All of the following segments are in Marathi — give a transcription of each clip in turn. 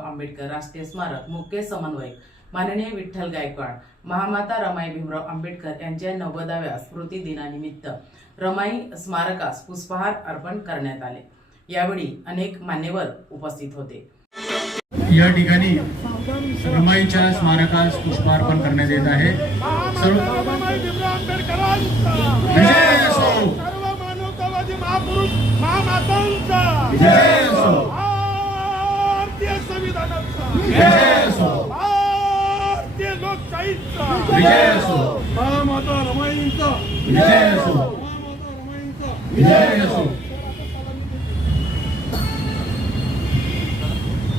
बाबासाहेब आंबेडकर राष्ट्रीय स्मारक मुख्य समन्वयक माननीय विठ्ठल गायकवाड महामाता रमाई भीमराव आंबेडकर यांच्या नव्वदाव्या स्मृती दिनानिमित्त रमाई स्मारकास पुष्पहार अर्पण करण्यात आले यावेळी अनेक मान्यवर उपस्थित होते या ठिकाणी रमाईच्या स्मारकास पुष्पार्पण करण्यात येत आहे सर्व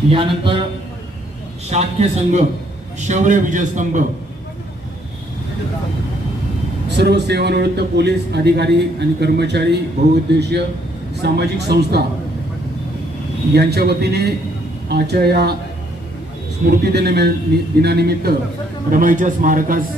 यानंतर शाक्य संघ शौर्य विजय स्तंभ सर्व सेवानिवृत्त पोलीस अधिकारी आणि कर्मचारी बहुउद्देशीय सामाजिक संस्था यांच्या वतीने आजच्या या स्मृती दिनानिमित्त रमाईच्या स्मारकास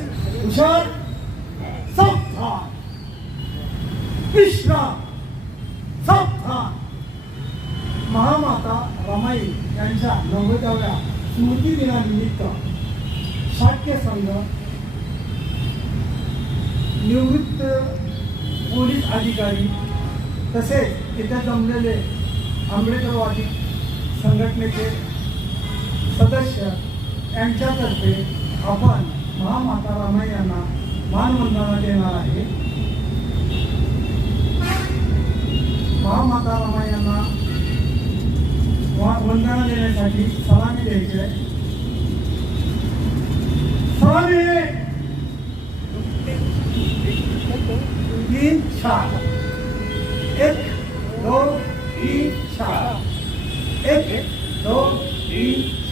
महामाता रमाई यांच्या नव्वदाव्या स्मृती दिनानिमित्त शाक्य संघ निवृत्त पोलीस अधिकारी तसेच इथे जमलेले आंबेडकरवादी संघटनेचे सदस्य यांच्यातर्फे आपण महामाता रामाई यांना मानवंदना देणार आहे महामाता रामाई यांना वंदना देण्यासाठी सलामी द्यायची आहे तीन चार एक दोन तीन चार एक दोन तीन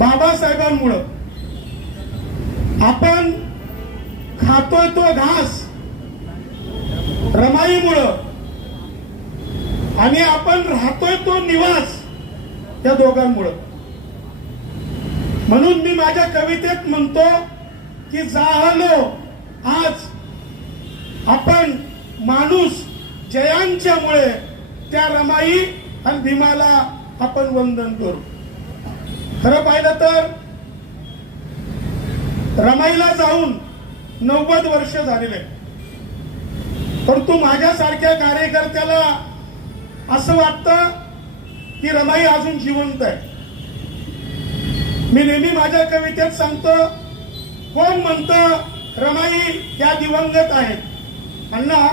बाबासाहेबांमुळं आपण खातोय तो घास रमाई रमाईमुळं आणि आपण राहतोय तो निवास त्या दोघांमुळं म्हणून मी माझ्या कवितेत म्हणतो की जाहलो आज आपण माणूस जयांच्यामुळे त्या रमाई आणि भीमाला आपण वंदन करू खरं पाहिलं तर रमाईला जाऊन नव्वद वर्ष झालेले परंतु माझ्यासारख्या कार्यकर्त्याला असं वाटतं की रमाई अजून जिवंत आहे मी नेहमी माझ्या कवितेत सांगतो कोण म्हणतं रमाई या दिवंगत आहेत अण्णा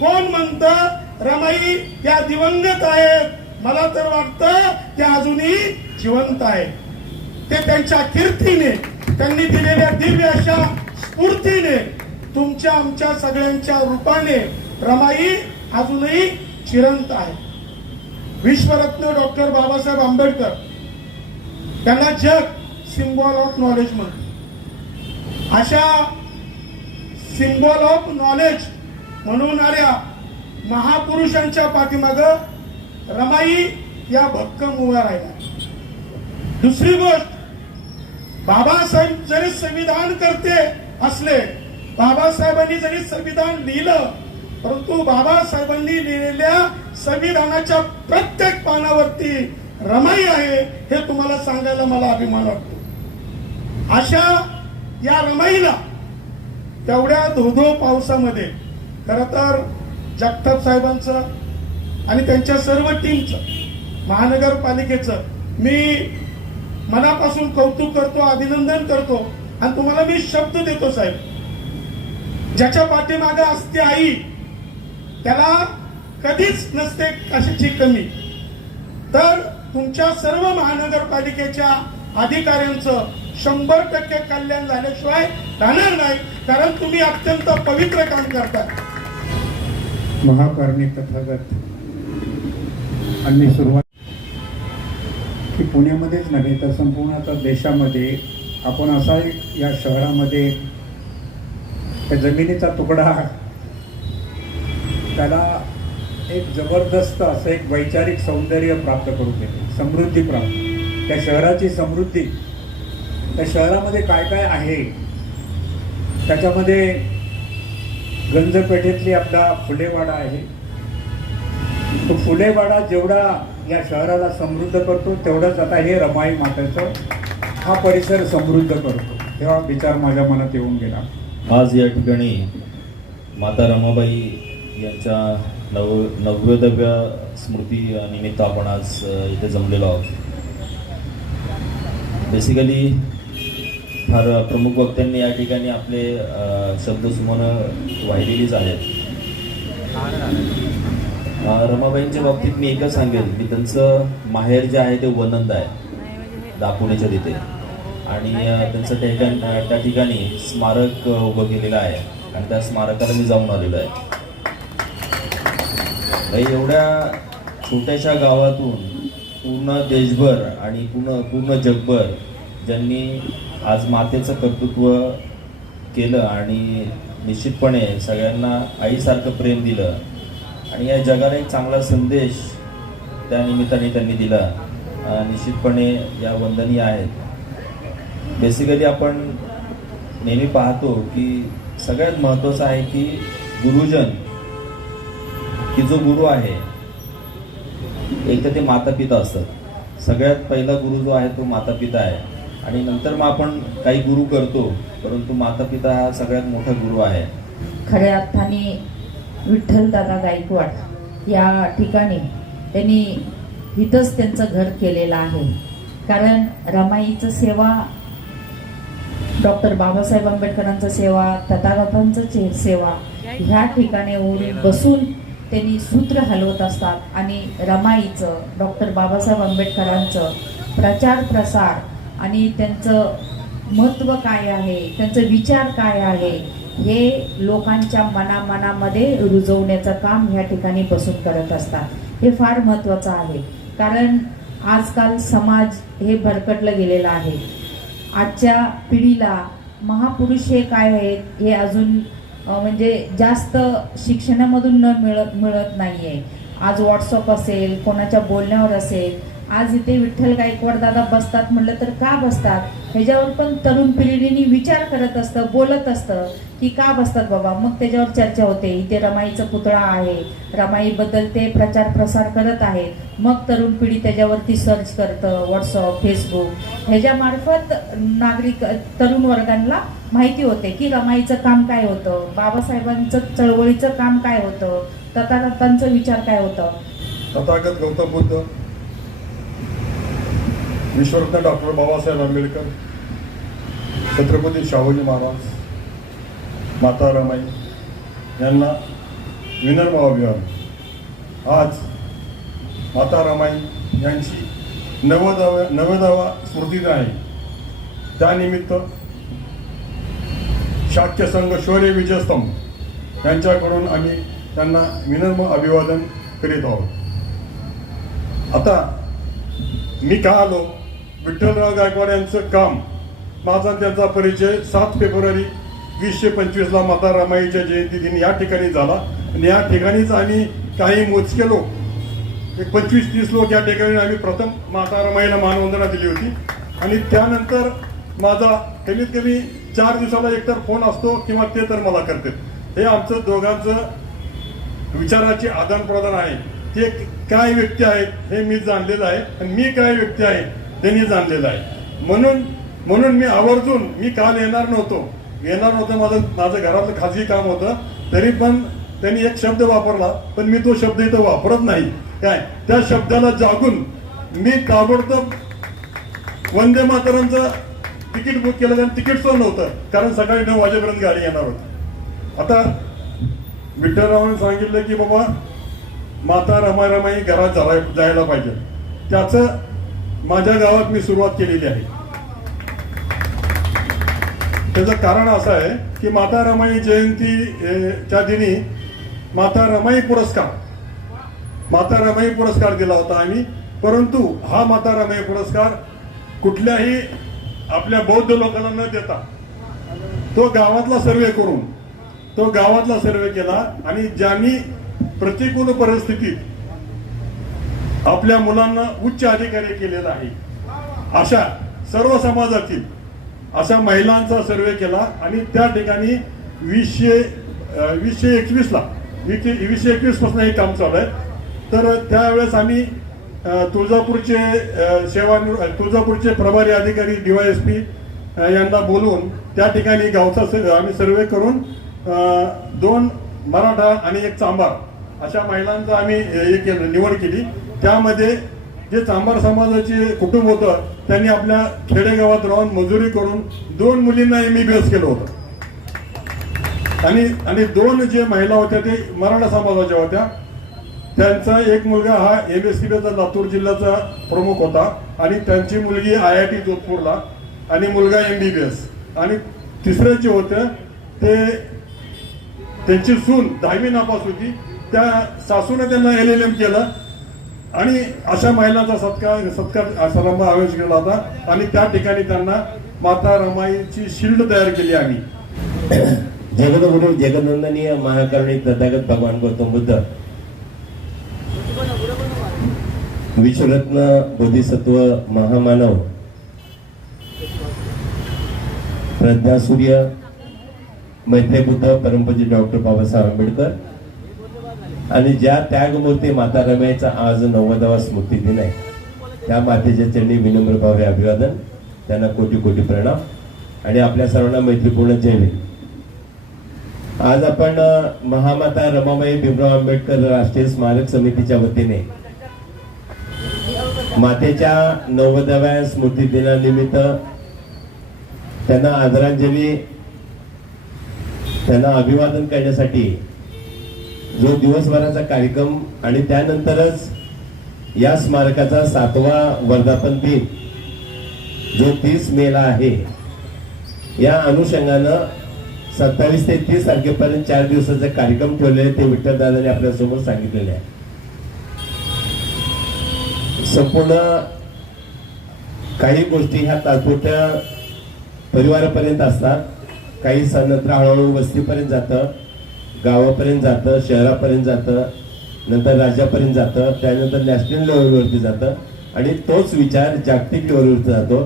कोण म्हणतं रमाई या दिवंगत आहेत मला तर वाटतं त्या अजूनही जिवंत आहेत ते त्यांच्या कीर्तीने त्यांनी दिलेल्या दिव्य अशा स्फूर्तीने तुमच्या आमच्या सगळ्यांच्या रूपाने रमाई अजूनही चिरंत आहे विश्वरत्न डॉक्टर बाबासाहेब आंबेडकर त्यांना जग सिम्बॉल ऑफ नॉलेज म्हणतो अशा सिंबॉल ऑफ नॉलेज म्हणणाऱ्या महापुरुषांच्या पाठीमाग रमाई या भक्कम उभ्या राहिल्या दुसरी गोष्ट बाबासाहेब जरी संविधान करते असले बाबासाहेबांनी जरी संविधान लिहिलं परंतु बाबासाहेबांनी लिहिलेल्या संविधानाच्या प्रत्येक पानावरती रमाई आहे हे तुम्हाला सांगायला मला अभिमान वाटतो अशा या रमाईला तेवढ्या धोधो पावसामध्ये खर तर जगताप साहेबांचं आणि त्यांच्या सर्व टीमचं महानगरपालिकेचं मी मनापासून कौतुक करतो अभिनंदन करतो आणि तुम्हाला मी शब्द देतो साहेब ज्याच्या पाठीमागे असते आई त्याला कधीच नसते कशाची कमी तर तुमच्या सर्व महानगरपालिकेच्या अधिकाऱ्यांचं शंभर टक्के कल्याण झाल्याशिवाय राहणार नाही कारण तुम्ही अत्यंत पवित्र काम करता महाकारणी कथागत आणि सुरुवात पुण्यामध्येच नव्हे तर संपूर्ण आता देशामध्ये आपण असा एक या शहरामध्ये त्या जमिनीचा तुकडा त्याला एक जबरदस्त असं एक वैचारिक सौंदर्य प्राप्त करू दे समृद्धी प्राप्त त्या शहराची समृद्धी त्या शहरामध्ये काय काय आहे त्याच्यामध्ये गंजपेठेतली आपला फुलेवाडा आहे तो फुलेवाडा जेवढा या शहराला समृद्ध करतो तेवढंच आता हे रमाई मातेचं हा परिसर समृद्ध करतो तेव्हा विचार माझ्या मनात येऊन गेला आज या ठिकाणी माता रमाबाई यांच्या नव नवोदव्य स्मृती निमित्त आपण आज इथे जमलेलो आहोत बेसिकली फार प्रमुख वक्त्यांनी या ठिकाणी आपले शब्द सुमन वाहिलेलीच आहेत रमाबाईंच्या बाबतीत मी एकच सांगेन की त्यांचं माहेर जे आहे ते वनंद आहे दापोलीच्या तिथे आणि त्यांचं ठिकाण त्या ठिकाणी स्मारक उभं केलेलं आहे आणि त्या स्मारकाला मी जाऊन आलेलो आहे एवढ्या छोट्याशा गावातून पूर्ण देशभर आणि पूर्ण पूर्ण जगभर ज्यांनी आज मातेचं कर्तृत्व केलं आणि निश्चितपणे सगळ्यांना आईसारखं प्रेम दिलं आणि या जगाला एक चांगला संदेश त्या निमित्ताने त्यांनी दिला निश्चितपणे या वंदनीय आहेत बेसिकली आपण नेहमी पाहतो की सगळ्यात महत्त्वाचं आहे की गुरुजन की जो गुरु आहे एक तर ते माता पिता असतात सगळ्यात पहिला गुरु जो आहे तो माता पिता आहे आणि नंतर मग आपण काही गुरु करतो परंतु माता पिता हा सगळ्यात मोठा गुरु आहे खऱ्या अर्थाने विठ्ठलदादा गायकवाड या ठिकाणी त्यांनी इथंच त्यांचं घर केलेलं आहे कारण रमाईचं सेवा डॉक्टर बाबासाहेब आंबेडकरांचं सेवा तथागतांचं सेवा ह्या ठिकाणी ओढून बसून त्यांनी सूत्र हलवत असतात आणि रमाईचं डॉक्टर बाबासाहेब आंबेडकरांचं प्रचार प्रसार आणि त्यांचं महत्त्व काय आहे त्यांचं विचार काय आहे हे लोकांच्या मनामनामध्ये रुजवण्याचं काम ह्या ठिकाणी बसून करत असतात हे फार महत्त्वाचं आहे कारण आजकाल समाज हे भरकटलं गेलेलं आहे आजच्या पिढीला महापुरुष हे काय आहेत हे अजून म्हणजे जास्त शिक्षणामधून न मिळत मिळत नाही आहे आज व्हॉट्सअप असेल कोणाच्या बोलण्यावर असेल आज इथे विठ्ठल गायकवाड दादा बसतात म्हणलं तर का बसतात ह्याच्यावर पण तरुण पिढीने विचार करत असतं बोलत असतं की का बसतात बाबा मग त्याच्यावर चर्चा होते इथे रमाईचा पुतळा आहे बद्दल ते प्रचार प्रसार करत आहेत मग तरुण पिढी त्याच्यावरती सर्च करतं व्हॉट्सअप फेसबुक ह्याच्यामार्फत नागरिक तरुण वर्गांना माहिती होते की रमाईचं काम काय होतं बाबासाहेबांचं चळवळीचं काम काय होतं तथागतांचं विचार काय होतं तथागत गौतम बुद्ध विश्वरत्न डॉक्टर बाबासाहेब आंबेडकर छत्रपती शाहूजी महाराज माता यांना विनर्म अभिवादन आज माता रमाई यांची नवदवा नवदावा स्मृती आहे त्यानिमित्त शाक्य संघ शौर्य विजयस्तंभ यांच्याकडून आम्ही त्यांना विनम्र अभिवादन करीत आहोत आता मी का आलो विठ्ठलराव गायकवाड यांचं काम माझा त्यांचा परिचय सात फेब्रुवारी वीसशे पंचवीसला माता रमाईच्या जयंती दिन या ठिकाणी झाला आणि या ठिकाणीच आम्ही काही मोजके लोक एक पंचवीस तीस लोक या ठिकाणी आम्ही प्रथम माता रमाईला मानवंदना दिली होती आणि त्यानंतर माझा कमीत कमी चार दिवसाला एकतर फोन असतो किंवा ते तर मला करते हे आमचं दोघांचं विचाराची आदानप्रदान आहे ते काय व्यक्ती आहेत हे मी जाणलेलं आहे आणि मी काय व्यक्ती आहे त्यांनी जाणलेलं आहे म्हणून म्हणून मी आवर्जून मी काल येणार नव्हतो येणार नव्हतं माझं माझं घरातलं खाजगी काम होतं तरी पण त्यांनी एक शब्द वापरला पण मी तो शब्द इथं वापरत नाही काय त्या शब्दाला जागून मी ताबडतोब वंदे मातरांचं तिकीट बुक केलं आणि तिकीट सो नव्हतं कारण सकाळी नऊ वाजेपर्यंत गाडी येणार होती आता विठ्ठलरावांनी सांगितलं की बाबा माता रमाई घरात जायला पाहिजे त्याचं माझ्या गावात मी सुरुवात केलेली आहे त्याचं कारण असं आहे की माता रमाई जयंतीच्या दिनी माता रमाई पुरस्कार माता रमाई पुरस्कार दिला होता आम्ही परंतु हा माता रमाई पुरस्कार कुठल्याही आपल्या बौद्ध लोकांना न देता तो गावातला सर्वे करून तो गावातला सर्वे केला आणि ज्यांनी प्रतिकूल परिस्थितीत आपल्या मुलांना उच्च अधिकारी केलेला आहे अशा सर्व समाजातील अशा महिलांचा सर्वे केला आणि त्या ठिकाणी वीसशे वीसशे एकवीसला वीसशे एकवीसपासून हे काम चालू आहे तर त्यावेळेस आम्ही तुळजापूरचे सेवा तुळजापूरचे प्रभारी अधिकारी डी वाय एस पी यांना बोलून त्या ठिकाणी गावचा सर्वे आम्ही सर्वे करून दोन मराठा आणि एक चांबा अशा महिलांचा आम्ही हे केलं निवड केली त्यामध्ये जे चांभार समाजाचे कुटुंब होतं त्यांनी आपल्या खेडेगावात राहून मजुरी करून दोन मुलींना एम बी केलं होतं आणि आणि दोन जे महिला होत्या ते मराठा समाजाच्या होत्या त्यांचा एक मुलगा हा एम एस सी बीचा लातूर जिल्ह्याचा प्रमुख होता आणि त्यांची मुलगी आय आय टी जोधपूरला आणि मुलगा एम बी बी एस आणि तिसरे जे होते ते त्यांची सून दहावी नापास होती त्या सासूने त्यांना एल एल एम केलं आणि अशा महिलांचा सत्कार सत्कार समारंभ आयोजित केला होता आणि त्या ठिकाणी त्यांना माता रमाईची शिल्ड तयार केली आम्ही जगदगुरु जगनंदनीय महाकरणी तथागत भगवान गौतम बुद्ध विश्वरत्न बोधिसत्व महामानव प्रज्ञा सूर्य बुद्ध परमपूज्य डॉक्टर बाबासाहेब आंबेडकर आणि ज्या त्यागमूर्ती माता रमेचा आज नव्वदावा स्मृती दिन आहे त्या मातेच्या चरणी विनम्र भावे अभिवादन त्यांना कोटी कोटी प्रणाम आणि आपल्या सर्वांना मैत्रीपूर्ण जयवे आज आपण महामाता रमाबाई भीमराव आंबेडकर राष्ट्रीय स्मारक समितीच्या वतीने मातेच्या नव्वदाव्या स्मृती दिनानिमित्त त्यांना आदरांजली त्यांना अभिवादन करण्यासाठी जो दिवसभराचा कार्यक्रम आणि त्यानंतरच या स्मारकाचा सातवा वर्धापन दिन जो तीस मेला आहे या अनुषंगानं सत्तावीस ते तीस तारखेपर्यंत चार दिवसाचा कार्यक्रम ठेवलेले ते आपल्या आपल्यासमोर सांगितलेले आहे संपूर्ण काही गोष्टी ह्या तात्पुरत्या परिवारापर्यंत असतात काही सणत्र हळूहळू वस्तीपर्यंत जातं गावापर्यंत जातं शहरापर्यंत जातं नंतर राज्यापर्यंत जातं त्यानंतर नॅशनल लेवलवरती जातं आणि तोच विचार जागतिक लेवलवरती जातो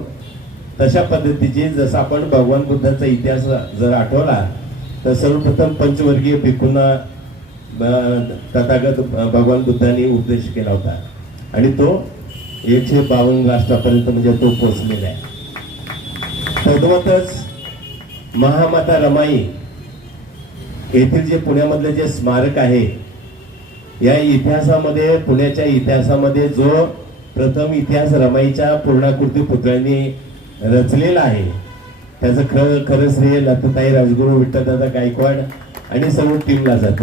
तशा पद्धतीची जसं आपण भगवान बुद्धाचा इतिहास जर आठवला तर सर्वप्रथम पंचवर्गीय भिकूंना तथागत भगवान बुद्धांनी उपदेश केला होता आणि तो एकशे बावन्न राष्ट्रापर्यंत म्हणजे तो पोचलेला आहे तद्वतच महामाता रमाई येथील जे पुण्यामधलं जे स्मारक आहे या इतिहासामध्ये पुण्याच्या इतिहासामध्ये जो प्रथम इतिहास रमाईच्या पूर्णाकृती पुतळ्यांनी रचलेला आहे त्याचं खरं खरं श्रेय लताताई राजगुरू विठ्ठलदादा गायकवाड आणि सर्व टीमला जात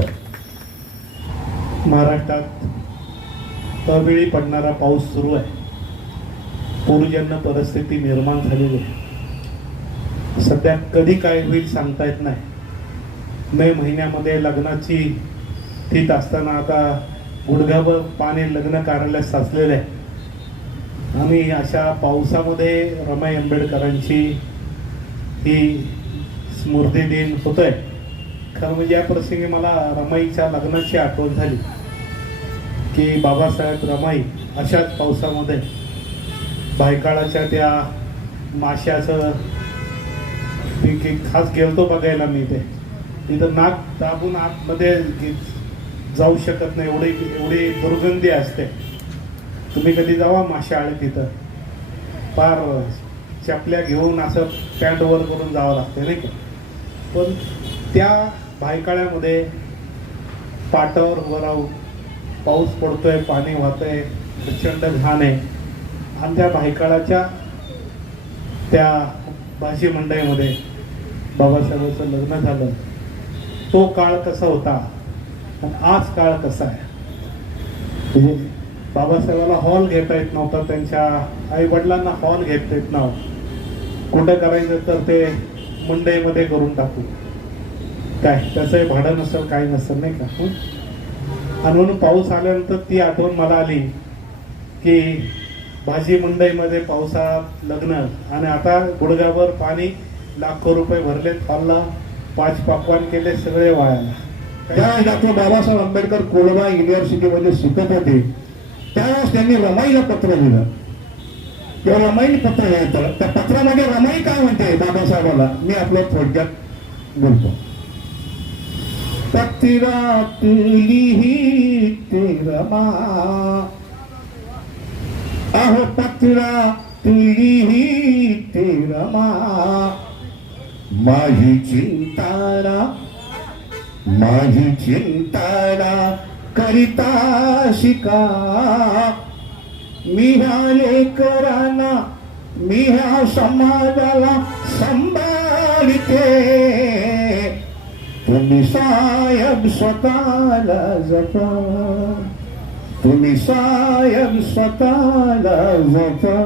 महाराष्ट्रात तळवेळी पडणारा पाऊस सुरू आहे पूर्जन्य परिस्थिती निर्माण झालेली आहे सध्या कधी काय होईल सांगता येत नाही मे महिन्यामध्ये लग्नाची तीत असताना आता व पाणी लग्न कार्यालयात साचलेलं आहे आणि अशा पावसामध्ये रमाई आंबेडकरांची ही स्मृती दिन होतोय खरं म्हणजे या प्रसंगी मला रमाईच्या लग्नाची आठवण झाली की बाबासाहेब रमाई अशाच पावसामध्ये भायकाळाच्या त्या माश्याचं खास गेलतो बघायला मी ते तिथं नाक दाबून आतमध्ये जाऊ शकत नाही एवढी एवढी दुर्गंधी असते तुम्ही कधी जावा माशा तिथं पार चपल्या घेऊन असं पॅन्ट ओवर करून जावं लागतं नाही का पण त्या भायकाळ्यामध्ये पाटावर उभं राहू पाऊस पडतोय पाणी वाहतंय प्रचंड घाण आहे आणि त्या भायकाळाच्या त्या भाषी मंडईमध्ये बाबासाहेबांचं लग्न झालं तो काळ कसा होता आणि आज काळ कसा आहे म्हणजे बाबासाहेबाला हॉल घेता येत नव्हता त्यांच्या आई वडिलांना हॉल घेता येत नव्हतं कुठं करायचं तर ते मुंडईमध्ये करून टाकू काय त्याचंही भाडं नसेल काही नसेल नाही का आणि म्हणून पाऊस आल्यानंतर ती आठवण मला आली की भाजी मुंडईमध्ये पावसाळ्यात लग्न आणि आता गुडघ्यावर पाणी लाखो रुपये भरलेत हॉलला पाच पाकवान केले सगळे वायाला त्या डॉक्टर बाबासाहेब आंबेडकर कोलबा मध्ये शिकत होते त्यावेळेस त्यांनी रमाईला पत्र लिहिलं किंवा रमाईने पत्र घ्यायचं त्या पत्रामध्ये रमाई काय म्हणते बाबासाहेबाला मी आपल्या थोडक्यात बोलतो ही ते रमा अहो ही ते रमा माझी चिंतारा माझी चिंतारा करिता शिका मी ह्या लेकरांना मी ह्या समाजाला सांभाळते तुम्ही सायब स्वतःला जपा तुम्ही सायब स्वतःला जपा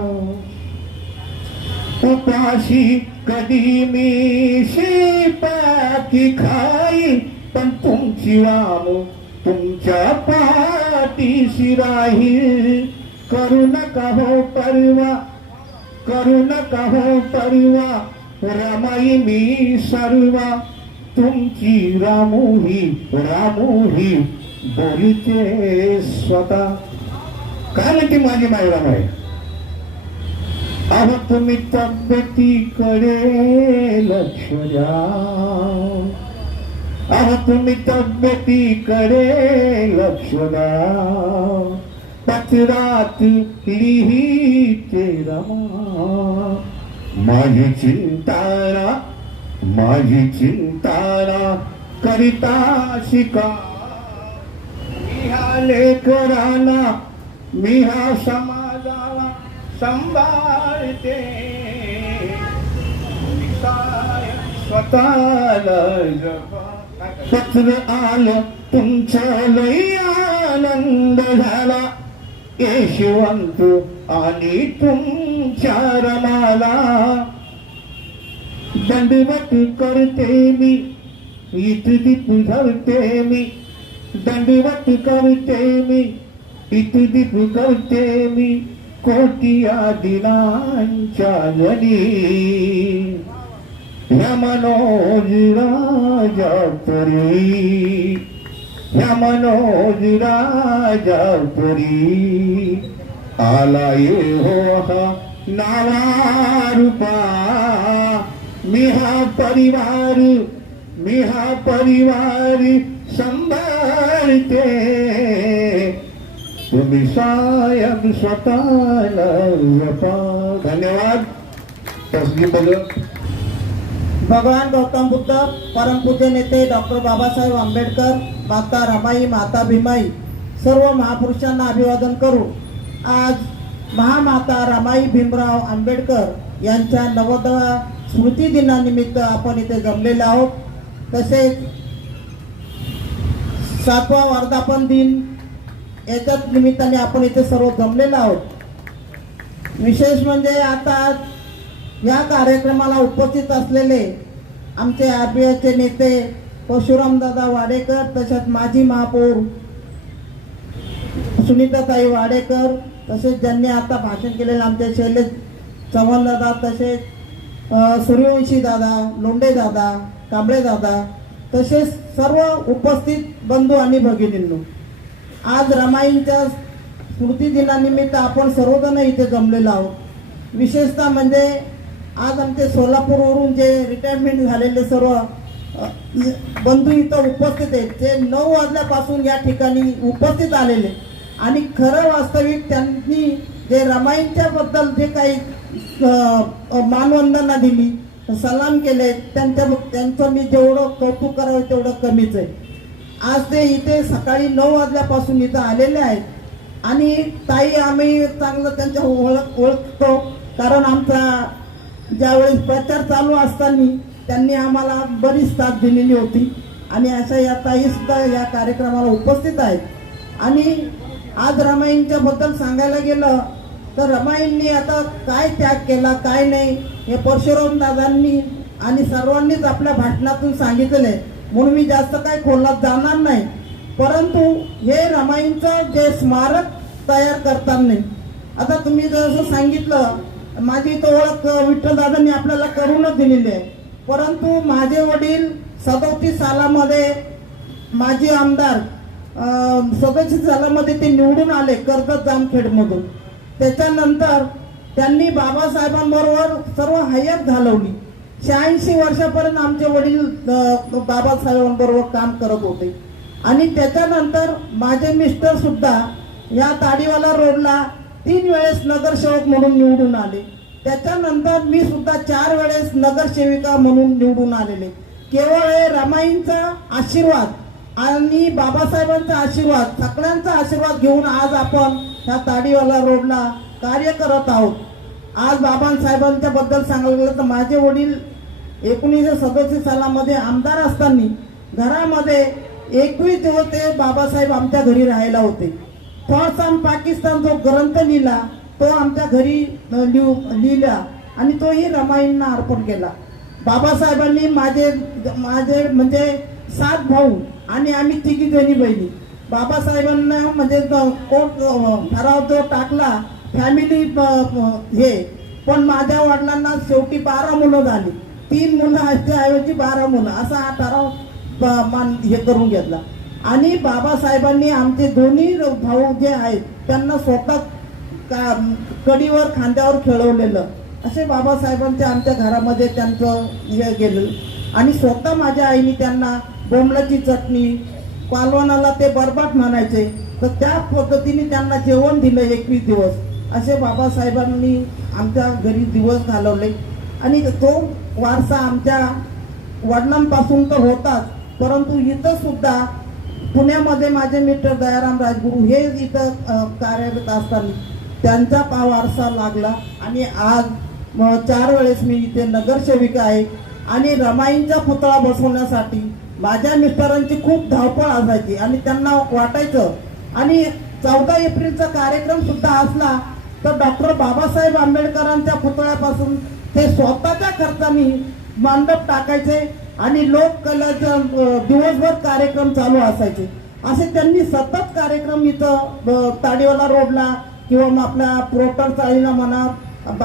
उपाशी कधी मी शेपाती खाई पण तुमची वाम तुमच्या पाठीशी राहील करू नका हो परवा करू नका हो परवा रमाई मी सर्वा तुमची रामूही रामूही बोलते स्वतः काल की माझी मायराम अहो तुम्ही तब्येतीकडे लक्ष द्या अहो तुम्ही तब्येतीकडे लक्ष द्या पत्रात लिही ते रमा माझी चिंतारा माझी चिंतारा करिता शिका मी हा लेकराला मी हा समा सांभाळते स्वतःला पत्र आलं तुमचा आनंद झाला येशवंत आणि तुमच्या रमाला दंडवत करते मी दीप धरते मी दंडवत करते मी दीप करते मी कोटिया दिनांच्या जनी ह्या मनोजराजा परी ह्या मनोजराजा परी आला ये हो हा मी हा परिवार मी हा परिवार संभाळते सायम धन्यवाद भगवान गौतम बुद्ध परमपूज्य नेते डॉक्टर बाबासाहेब आंबेडकर माता रमाई माता भीमाई सर्व महापुरुषांना अभिवादन करू आज महामाता रमाई भीमराव आंबेडकर यांच्या नवोदया स्मृती दिनानिमित्त आपण इथे जमलेले आहोत तसेच सातवा वर्धापन दिन याच्याच निमित्ताने आपण इथे सर्व जमलेलो आहोत विशेष म्हणजे आता या कार्यक्रमाला उपस्थित असलेले आमचे आर बी आयचे नेते परशुरामदादा वाडेकर तसेच माजी महापौर सुनीताताई वाडेकर तसेच ज्यांनी आता भाषण केलेलं आमचे शैलेश चव्हाणदादा तसेच सूर्यवंशी दादा लोंडेदादा दादा कांबळे दादा तसेच सर्व उपस्थित बंधू आणि भगिनींनो आज रमाईंच्या स्मृती दिनानिमित्त आपण सर्वजण इथे जमलेलो आहोत विशेषतः म्हणजे आज आमचे सोलापूरवरून जे रिटायरमेंट झालेले सर्व बंधू इथं उपस्थित आहेत ते नऊ वाजल्यापासून या ठिकाणी उपस्थित आलेले आणि खरं वास्तविक त्यांनी जे रमाईंच्याबद्दल जे काही मानवंदना दिली सलाम केले त्यांच्या त्यांचं मी जेवढं कौतुक करावं तेवढं कमीच आहे आज ते इथे सकाळी नऊ वाजल्यापासून इथं आलेले आहेत आणि ताई आम्ही चांगलं त्यांच्या ओळख ओळखतो कारण आमचा ज्यावेळेस प्रचार चालू असताना त्यांनी आम्हाला बरीच साथ दिलेली होती आणि अशा या ताईसुद्धा या कार्यक्रमाला उपस्थित आहेत आणि आज रामायणच्याबद्दल बद्दल सांगायला गेलं तर रमाईंनी आता काय त्याग केला काय नाही हे परशुराम दादांनी आणि सर्वांनीच आपल्या भाषणातून सांगितलं आहे म्हणून मी जास्त काही खोलात जाणार नाही परंतु हे रमाईंचं जे स्मारक तयार करताना आता तुम्ही जसं सांगितलं माझी तो ओळख विठ्ठलदादांनी आपल्याला करूनच दिलेली आहे परंतु माझे वडील सदोतीस सालामध्ये माजी आमदार सदोतीस सालामध्ये ते निवडून आले कर्जत जामखेडमधून त्याच्यानंतर त्यांनी बाबासाहेबांबरोबर सर्व हयात घालवली शहाऐंशी वर्षापर्यंत आमचे वडील बाबासाहेबांबरोबर काम करत होते आणि त्याच्यानंतर माझे मिस्टर सुद्धा या ताडीवाला रोडला तीन वेळेस नगरसेवक म्हणून निवडून आले त्याच्यानंतर मी सुद्धा चार वेळेस नगरसेविका म्हणून निवडून आलेले केवळ हे रामाईंचा आशीर्वाद आणि बाबासाहेबांचा आशीर्वाद सगळ्यांचा आशीर्वाद घेऊन आज आपण ह्या ताडीवाला रोडला कार्य करत आहोत आज बाबासाहेबांच्या बद्दल सांगायला गेलं तर माझे वडील एकोणीसशे सदतीस सालामध्ये आमदार असताना घरामध्ये एकवीस दिवस ते बाबासाहेब आमच्या घरी राहायला होते थॉट्स ऑन पाकिस्तान जो ग्रंथ लिहिला तो आमच्या घरी लिहू लिहिला आणि तोही रमाईंना अर्पण केला बाबासाहेबांनी माझे माझे म्हणजे सात भाऊ आणि आम्ही तिघी जणी बहिणी बाबासाहेबांना म्हणजे कोट ठराव जो टाकला फॅमिली हे पण माझ्या वडिलांना शेवटी बारा मुलं झाली तीन मुलं त्याऐवजी बारा मुलं असा हा ठराव मान हे करून घेतला आणि बाबासाहेबांनी आमचे दोन्ही भाऊ जे आहेत त्यांना स्वतः कडीवर खांद्यावर खेळवलेलं असे बाबासाहेबांच्या आमच्या घरामध्ये त्यांचं हे गेलं आणि स्वतः माझ्या आईने त्यांना बोमलाची चटणी पालवानाला ते बरबाट म्हणायचे तर त्या पद्धतीने त्यांना जेवण दिलं एकवीस दिवस असे बाबासाहेबांनी आमच्या घरी दिवस घालवले आणि तो वारसा आमच्या वडिलांपासून तर होताच परंतु इथं सुद्धा पुण्यामध्ये माझे मित्र दयाराम राजगुरू हे इथं कार्यरत असताना त्यांचा पा वारसा लागला आणि आज चार वेळेस मी इथे नगरसेविका आहे आणि रमाईंचा पुतळा बसवण्यासाठी माझ्या मिस्टरांची खूप धावपळ असायची आणि त्यांना वाटायचं आणि चौदा एप्रिलचा कार्यक्रम सुद्धा असला तर डॉक्टर बाबासाहेब आंबेडकरांच्या पुतळ्यापासून ते स्वतःच्या खर्चानी मांडप टाकायचे आणि लोककलाचा दिवसभर कार्यक्रम चालू असायचे असे त्यांनी सतत कार्यक्रम इथं ताडीवाला रोडला किंवा मग आपल्या प्रोटर चाळीला म्हणा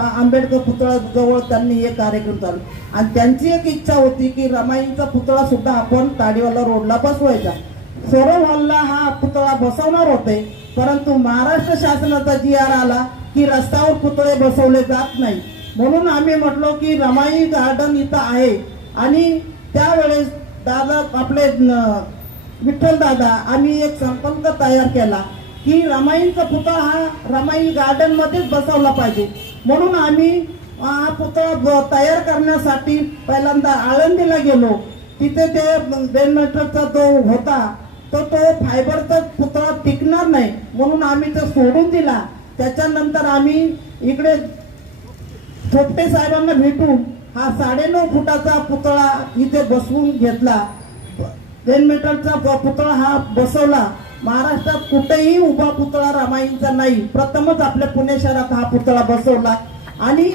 आंबेडकर पुतळा जवळ त्यांनी हे कार्यक्रम चालू आणि त्यांची एक इच्छा होती की रमाईंचा पुतळा सुद्धा आपण ताडीवाला रोडला बसवायचा सरो हॉलला हा पुतळा बसवणार होते परंतु महाराष्ट्र शासनाचा जी आर आला की रस्त्यावर पुतळे बसवले जात नाही म्हणून आम्ही म्हटलो की रमाई गार्डन इथं आहे आणि त्यावेळेस दादा आपले विठ्ठल दादा आम्ही एक संपर्क तयार केला की रमाईंचा पुतळा हा रमाई गार्डनमध्येच बसवला पाहिजे म्हणून आम्ही हा पुतळा तयार करण्यासाठी पहिल्यांदा आळंदीला गेलो तिथे ते बेनमेटरचा जो होता तो तो फायबरचा पुतळा टिकणार नाही म्हणून आम्ही तो सोडून दिला त्याच्यानंतर आम्ही इकडे थोपटे साहेबांना भेटून हा नऊ फुटाचा पुतळा इथे बसवून घेतला मीटरचा पुतळा हा बसवला महाराष्ट्रात कुठेही उभा पुतळा रामाईंचा नाही प्रथमच आपल्या पुणे शहरात हा पुतळा बसवला आणि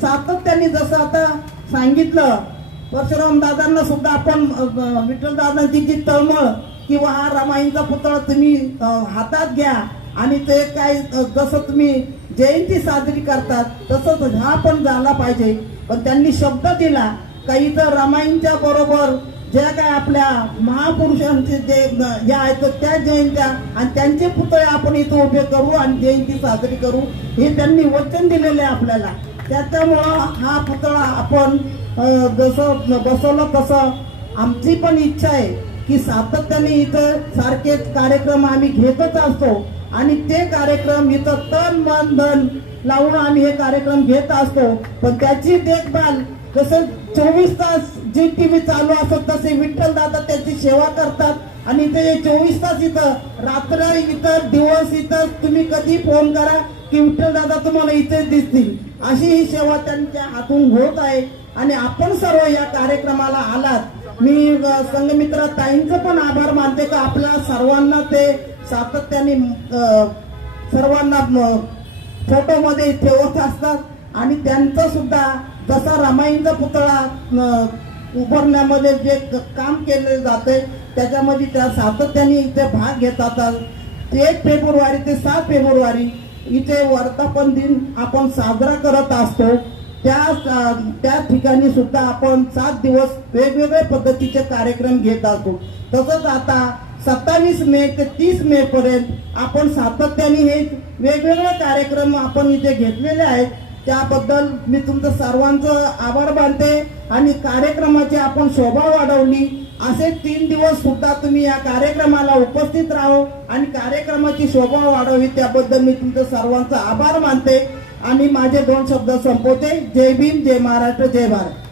सातत्याने जसं आता सांगितलं परशुराम दादांना सुद्धा आपण विठ्ठल दादांची जी तळमळ किंवा हा रामाईंचा पुतळा तुम्ही हातात घ्या आणि ते काय जसं तुम्ही जयंती साजरी करतात तसंच हा पण झाला पाहिजे पण त्यांनी शब्द दिला काही इथं रामायणच्या बरोबर ज्या काय आपल्या महापुरुषांचे जे या आहेत त्या जयंत्या आणि त्यांचे पुतळे आपण इथं उभे करू आणि जयंती साजरी करू हे त्यांनी वचन दिलेले आपल्याला त्याच्यामुळं हा पुतळा आपण जसं बसवलं तसं आमची पण इच्छा आहे की सातत्याने इथं सारखेच कार्यक्रम आम्ही घेतच असतो आणि ते कार्यक्रम इथं तन मन धन लावून आम्ही हे कार्यक्रम घेत असतो पण त्याची देखभाल जसं चोवीस तास जी टी चालू असत तसे विठ्ठल दादा त्याची सेवा करतात आणि ते चोवीस तास इथं रात्र इथं दिवस इथं तुम्ही कधी फोन करा की विठ्ठल दादा तुम्हाला इथेच दिसतील अशी ही सेवा त्यांच्या हातून होत आहे आणि आपण सर्व या कार्यक्रमाला आलात मी संघमित्र ताईंचं पण आभार मानते का आपल्या सर्वांना ते सातत्याने सर्वांना मध्ये ठेवत असतात आणि त्यांचं सुद्धा जसा रामायणचा पुतळा उभारण्यामध्ये जे काम केले जाते त्याच्यामध्ये त्या सातत्याने इथे भाग घेतात एक फेब्रुवारी ते सात फेब्रुवारी इथे वर्धापन दिन आपण साजरा करत असतो त्या त्या ठिकाणी सुद्धा आपण सात दिवस वेगवेगळ्या पद्धतीचे कार्यक्रम घेत असतो तसंच आता सत्तावीस मे ते तीस मे पर्यंत आपण सातत्याने हे वेगवेगळे कार्यक्रम आपण इथे घेतलेले आहेत त्याबद्दल मी तुमचं सर्वांचं आभार मानते आणि कार्यक्रमाची आपण शोभा वाढवली असे तीन दिवस सुद्धा तुम्ही या कार्यक्रमाला उपस्थित राहो आणि कार्यक्रमाची शोभा वाढवली त्याबद्दल मी तुमचं सर्वांचं आभार मानते आणि माझे दोन शब्द संपवते जय भीम जय महाराष्ट्र जय भारत